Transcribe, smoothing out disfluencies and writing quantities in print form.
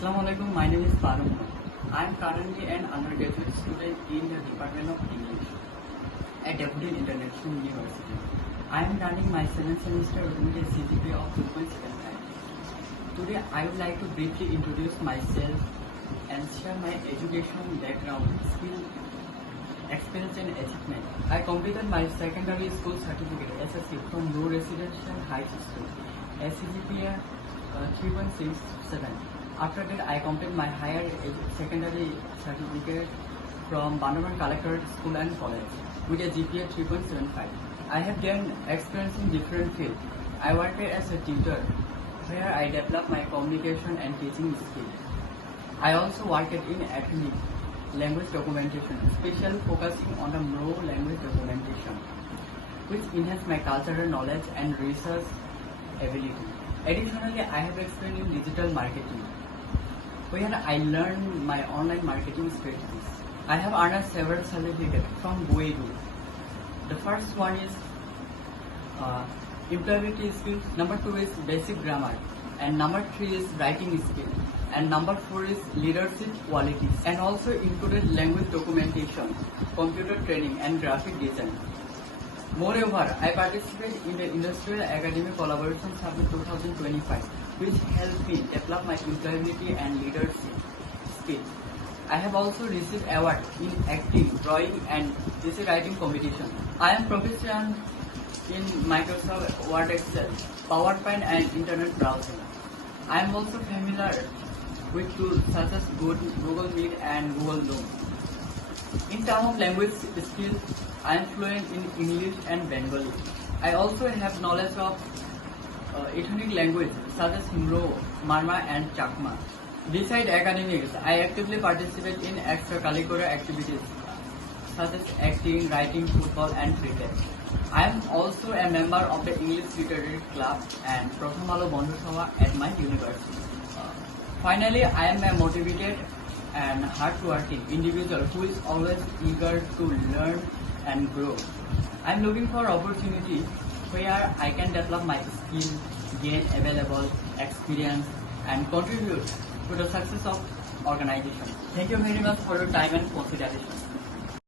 Assalamualaikum. My name is Farooq. I am currently an undergraduate student in the Department of English at Deputy International University. I am running my 7th semester with a CGPA of 2.75. Today, I would like to briefly introduce myself and share my education background, skill, experience, and achievement. I completed my secondary school certificate SSC from Low Residential High School, SCGPA 3.67. After that, I completed my higher secondary certificate from Bandarban Collectorate School and College with a GPA 3.75. I have gained experience in different fields. I worked as a tutor where I developed my communication and teaching skills. I also worked in ethnic language documentation, especially focusing on the Mro language documentation, which enhanced my cultural knowledge and research ability. Additionally, I have experience in digital marketing, where I learned my online marketing strategies. I have earned several certificates from BOEDU. The first one is employability skills, number 2 is basic grammar, and number 3 is writing skill, and number 4 is leadership qualities, and also included language documentation, computer training, and graphic design. Moreover, I participated in the Industrial Academy Collaboration Summit 2025, which helped me develop my employability and leadership skills. I have also received awards in acting, drawing, and essay writing competition. I am proficient in Microsoft Word, Excel, PowerPoint, and Internet browsing. I am also familiar with tools such as Google Meet and Google Loom. In terms of language skills, I am fluent in English and Bengali. I also have knowledge of ethnic language such as Mro, Marma, and Chakma. Besides academics, I actively participate in extracurricular activities such as acting, writing, football, and cricket. I am also a member of the English Literary Club and Pratham Alo Bondhu Sabha at my university. Finally, I am a motivated and hardworking individual who is always eager to learn and grow. I am looking for opportunity where I can develop my skill, gain available experience, and contribute to the success of organization. Thank you very much for your time and consideration.